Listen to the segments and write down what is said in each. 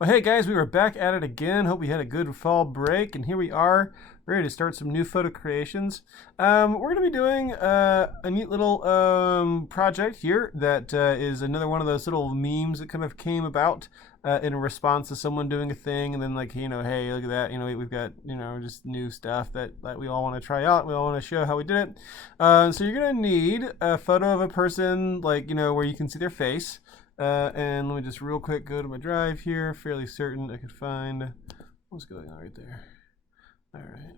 Well, hey guys, we were back at it again. Hope we had a good fall break, and here we are, ready to start some new photo creations. We're going to be doing a neat little project here that is another one of those little memes that kind of came about in response to someone doing a thing, and then like, hey, look at that, we've got, just new stuff that we all want to try out. We all want to show how we did it. So you're going to need a photo of a person, like, where you can see their face. And let me just real quick go to my drive here. Fairly certain I could find what's going on right there. All right.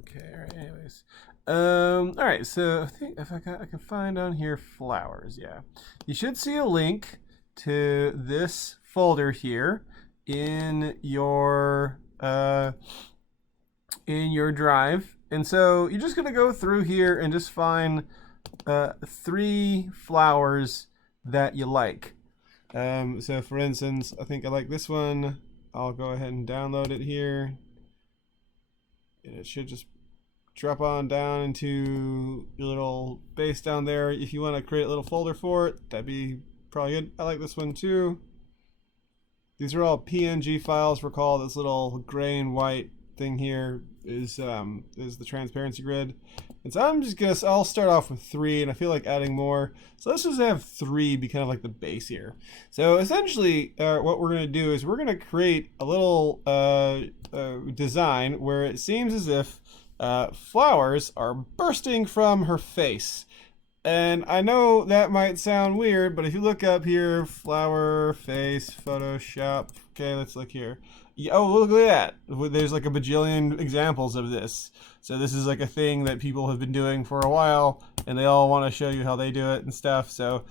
Okay. All right. Anyways. All right. So I think if I can find on here flowers. Yeah. You should see a link to this folder here in your drive, and so you're just gonna go through here and just find 3 flowers that you like. So for instance, I think I like this one. I'll go ahead and download it here. And it should just drop on down into your little base down there. If you want to create a little folder for it, that'd be probably good. I like this one too. These are all PNG files. Recall this little gray and white thing here is the transparency grid. And so I'll start off with 3, and I feel like adding more. So let's just have 3 be kind of like the base here. So essentially what we're going to do is we're going to create a little design where it seems as if flowers are bursting from her face. And I know that might sound weird, but if you look up here, flower, face, Photoshop. Okay, let's look here. Oh, look at that. There's like a bajillion examples of this. So this is like a thing that people have been doing for a while, and they all want to show you how they do it and stuff. So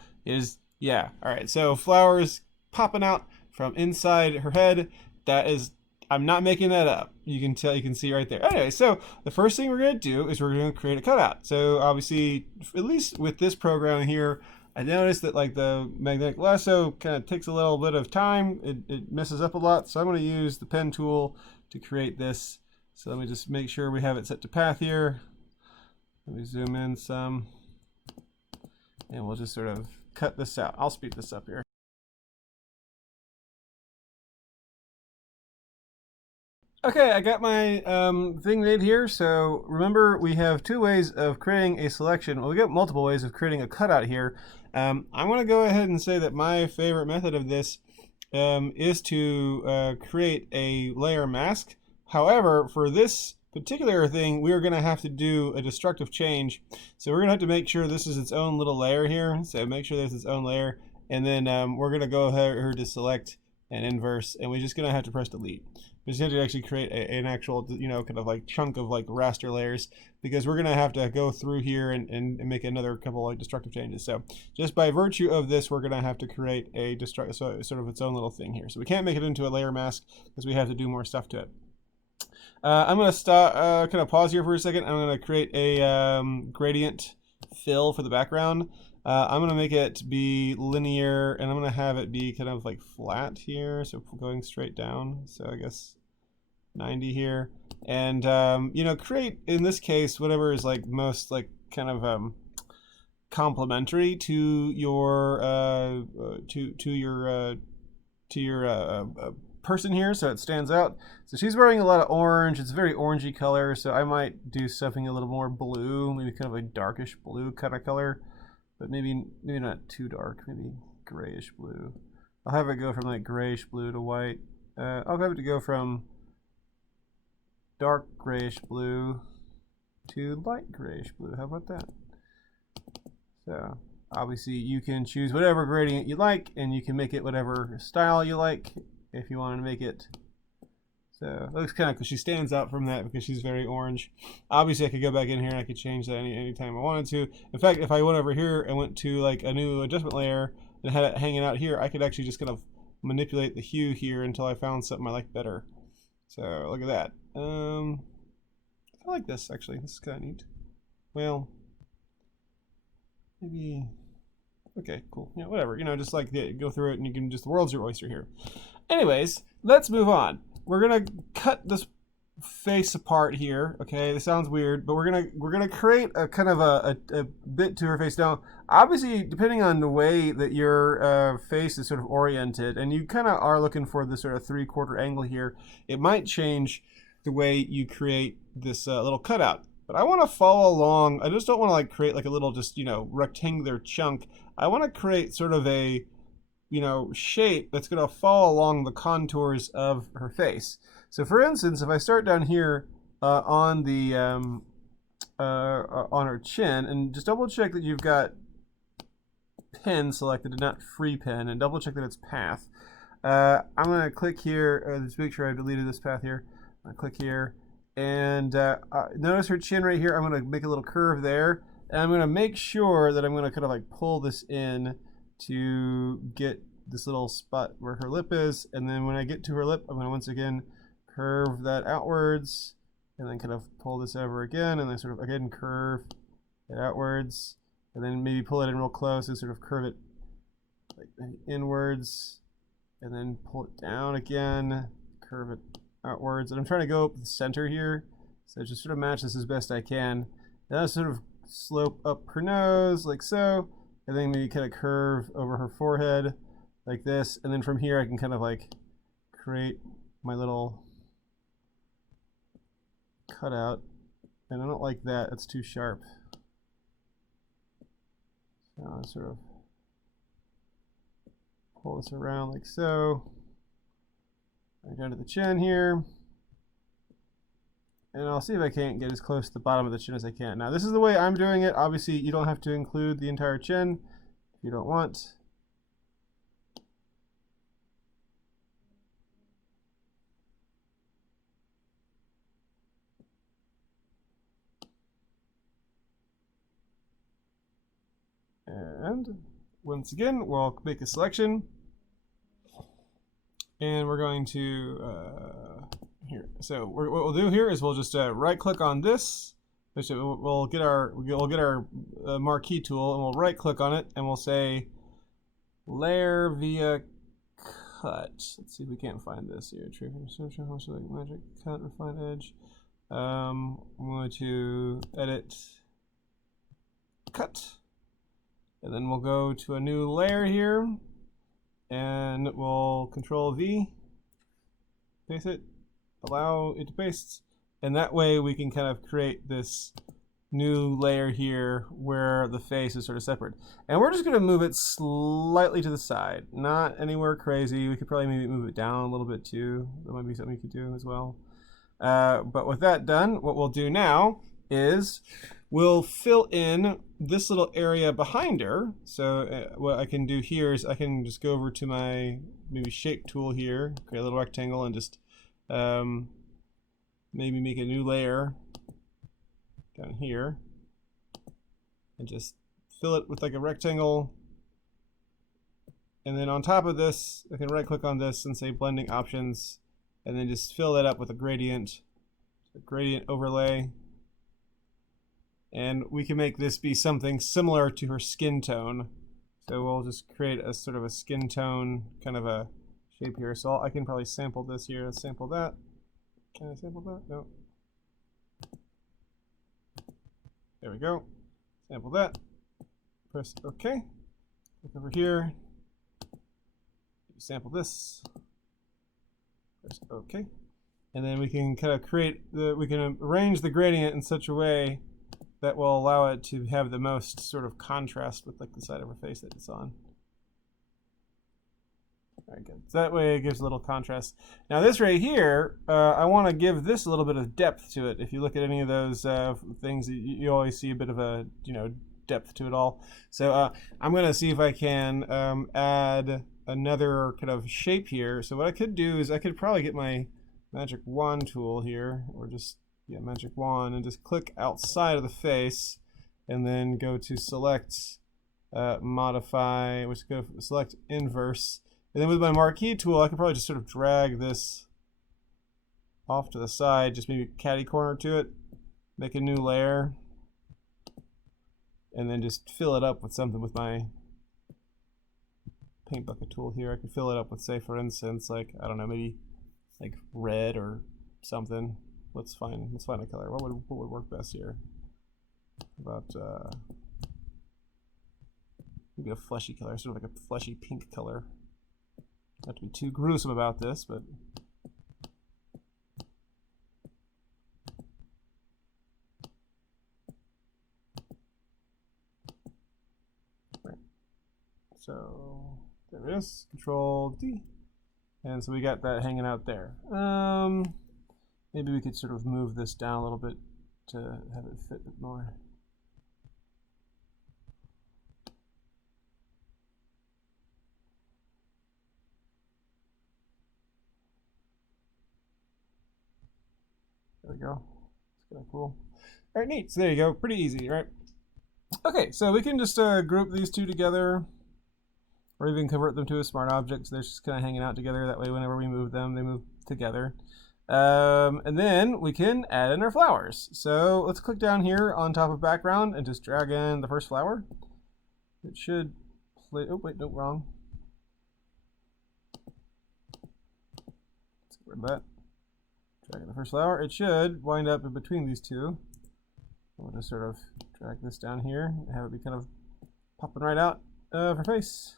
yeah. All right, so flowers popping out from inside her head. That is, I'm not making that up. You can see right there. Anyway, so the first thing we're going to do is we're going to create a cutout. So obviously, at least with this program here, I noticed that like the magnetic lasso kind of takes a little bit of time. It messes up a lot. So I'm going to use the pen tool to create this. So let me just make sure we have it set to path here. Let me zoom in some, and we'll just sort of cut this out. I'll speed this up here. Okay, I got my thing made here. So remember, we have 2 ways of creating a selection. Well, we got multiple ways of creating a cutout here. I'm going to go ahead and say that my favorite method of this is to create a layer mask. However, for this particular thing, we are going to have to do a destructive change. So we're going to have to make sure this is its own little layer here. So make sure there's its own layer. And then we're going to go ahead to select an inverse, and we're just going to have to press delete. We just have to actually create an actual, kind of like chunk of like raster layers, because we're going to have to go through here and make another couple like destructive changes. So just by virtue of this, we're going to have to create a sort of its own little thing here. So we can't make it into a layer mask because we have to do more stuff to it. I'm going to stop, kind of pause here for a second. I'm going to create a gradient fill for the background. I'm going to make it be linear, and I'm going to have it be kind of like flat here, so going straight down. So I guess 90 here, and create in this case whatever is like most like kind of complementary to your person here, so it stands out. So she's wearing a lot of orange. It's a very orangey color, so I might do something a little more blue, maybe kind of a darkish blue kind of color, but maybe not too dark, maybe grayish blue. I'll have it go from like grayish blue to white. I'll have it to go from dark grayish blue to light grayish blue. How about that? So obviously you can choose whatever gradient you like, and you can make it whatever style you like if you want to make it. So it looks kind of cool. She stands out from that because she's very orange. Obviously I could go back in here and I could change that anytime I wanted to. In fact, if I went over here and went to like a new adjustment layer and had it hanging out here, I could actually just kind of manipulate the hue here until I found something I like better. So look at that. I like this actually. This is kind of neat. Well, maybe. Okay, cool. Yeah, whatever. Just like go through it, and you can just, the world's your oyster here. Anyways, let's move on. We're gonna cut this face apart here. Okay, this sounds weird, but we're gonna create a kind of a bit to her face. Now, obviously, depending on the way that your face is sort of oriented, and you kind of are looking for this sort of 3/4 angle here, it might change the way you create this little cutout. But I want to follow along. I just don't want to like create like a little just rectangular chunk. I want to create sort of a shape that's going to follow along the contours of her face. So for instance, if I start down here on the on her chin, and just double check that you've got pen selected and not free pen, and double check that it's path. I'm going to click here, just make sure I deleted this path here. I'm going to click here, and notice her chin right here. I'm going to make a little curve there, and I'm going to make sure that I'm going to kind of like pull this in to get this little spot where her lip is, and then when I get to her lip, I'm going to once again curve that outwards, and then kind of pull this over again, and then sort of again curve it outwards, and then maybe pull it in real close and sort of curve it like inwards, and then pull it down again, curve it outwards, and I'm trying to go up the center here, so just sort of match this as best I can. Now sort of slope up her nose like so, and then maybe kind of curve over her forehead like this, and then from here I can kind of like create my little cutout, and I don't like that, it's too sharp. So I'll sort of pull this around like so, right down to the chin here, and I'll see if I can't get as close to the bottom of the chin as I can. Now this is the way I'm doing it. Obviously you don't have to include the entire chin if you don't want. And once again, we'll make a selection, and we're going to here. So what we'll do here is we'll just right click on this. We'll get our marquee tool, and we'll right click on it, and we'll say layer via cut. Let's see if we can't find this here. Tree from search, magic cut, refine edge. I'm going to edit cut. And then we'll go to a new layer here, and we'll Control V, paste it, allow it to paste, and that way we can kind of create this new layer here where the face is sort of separate. And we're just going to move it slightly to the side, not anywhere crazy. We could probably maybe move it down a little bit too. That might be something you could do as well. But with that done, what we'll do now is we'll fill in this little area behind her. So what I can do here is I can just go over to my maybe shape tool here, create a little rectangle, and just maybe make a new layer down here, and just fill it with like a rectangle. And then on top of this, I can right click on this and say blending options, and then just fill that up with a gradient overlay. And we can make this be something similar to her skin tone. So we'll just create a sort of a skin tone kind of a shape here. So I can probably sample this here. Let's sample that. Can I sample that? No. There we go. Sample that. Press OK. Look over here. Sample this. Press OK. And then we can kind of we can arrange the gradient in such a way that will allow it to have the most sort of contrast with like the side of her face that it's on. Very good. So that way it gives a little contrast. Now this right here, I want to give this a little bit of depth to it. If you look at any of those things, you always see a bit of a depth to it all. So I'm going to see if I can add another kind of shape here. So what I could do is I could probably get my magic wand tool here, or just magic wand, and just click outside of the face, and then go to select modify, which go select inverse, and then with my marquee tool I could probably just sort of drag this off to the side, just maybe catty corner to it, make a new layer, and then just fill it up with something with my paint bucket tool here. I could fill it up with, say for instance, like I don't know, maybe like red or something. let's find a color. What would work best here? About maybe a fleshy color, sort of like a fleshy pink color. Not to be too gruesome about this, but right. So there it is. Control D, and so we got that hanging out there. Maybe we could sort of move this down a little bit to have it fit a bit more. There we go. It's kind of cool. All right, neat. So there you go. Pretty easy, right? Okay, so we can just group these two together, or even convert them to a smart object. So they're just kind of hanging out together. That way, whenever we move them, they move together. And then we can add in our flowers. So let's click down here on top of background and just drag in the first flower. It should play. Oh wait, no, wrong. Let's get rid of that. Drag in the first flower. It should wind up in between these two. We'll just sort of drag this down here and have it be kind of popping right out of her face.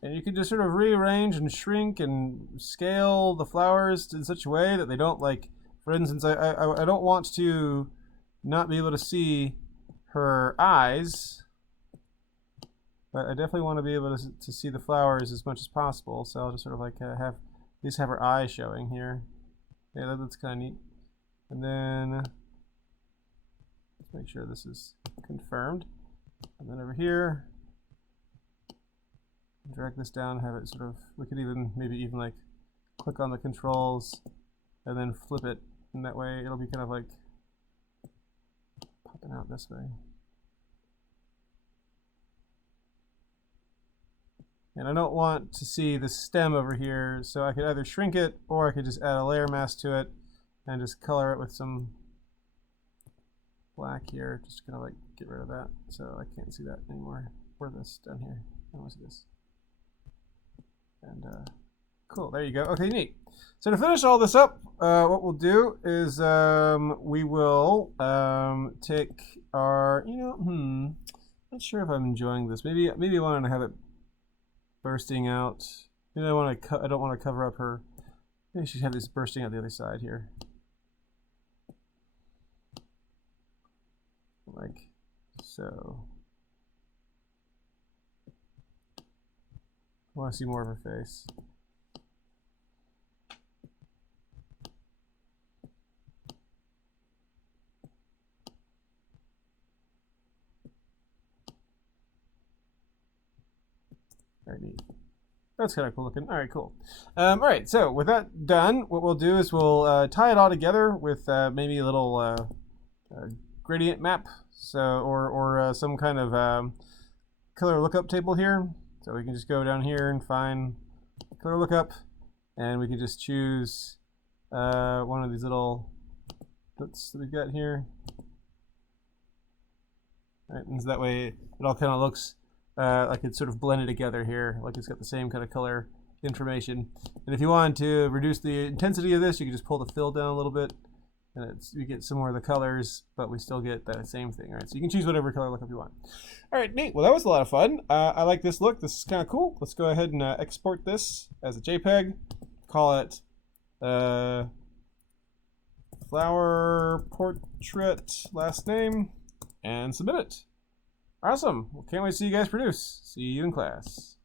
And you can just sort of rearrange and shrink and scale the flowers in such a way that they don't, like, for instance, I don't want to not be able to see her eyes, but I definitely want to be able to see the flowers as much as possible. So I'll just sort of like have her eyes showing here. Yeah, that's kind of neat. And then let's make sure this is confirmed. And then over here, drag this down, have it sort of, we could even maybe like click on the controls and then flip it, and that way it'll be kind of like popping out this way. And I don't want to see the stem over here, so I could either shrink it or I could just add a layer mask to it and just color it with some black here, just kind of like get rid of that so I can't see that anymore. Where's this down here? I want to see this. And cool, there you go. Okay, neat. So to finish all this up, what we'll do is we will take our, not sure if I'm enjoying this. Maybe I want to have it bursting out. Maybe I don't want to cover up her. Maybe I should have this bursting out the other side here, like so. I want to see more of her face. Very neat. That's kind of cool looking. All right, cool. All right, so with that done, what we'll do is we'll tie it all together with maybe a little gradient map, so or some kind of color lookup table here. So we can just go down here and find color lookup, and we can just choose one of these little bits that we've got here. All right, and so that way it all kind of looks like it's sort of blended together here, like it's got the same kind of color information. And if you want to reduce the intensity of this, you can just pull the fill down a little bit, and you get some more of the colors, but we still get that same thing. All right, so you can choose whatever color lookup you want. All right, neat. Well, that was a lot of fun. I like this look. This is kind of cool. Let's go ahead and export this as a JPEG. Call it flower portrait last name, and submit it. Awesome. Well, can't wait to see you guys produce. See you in class.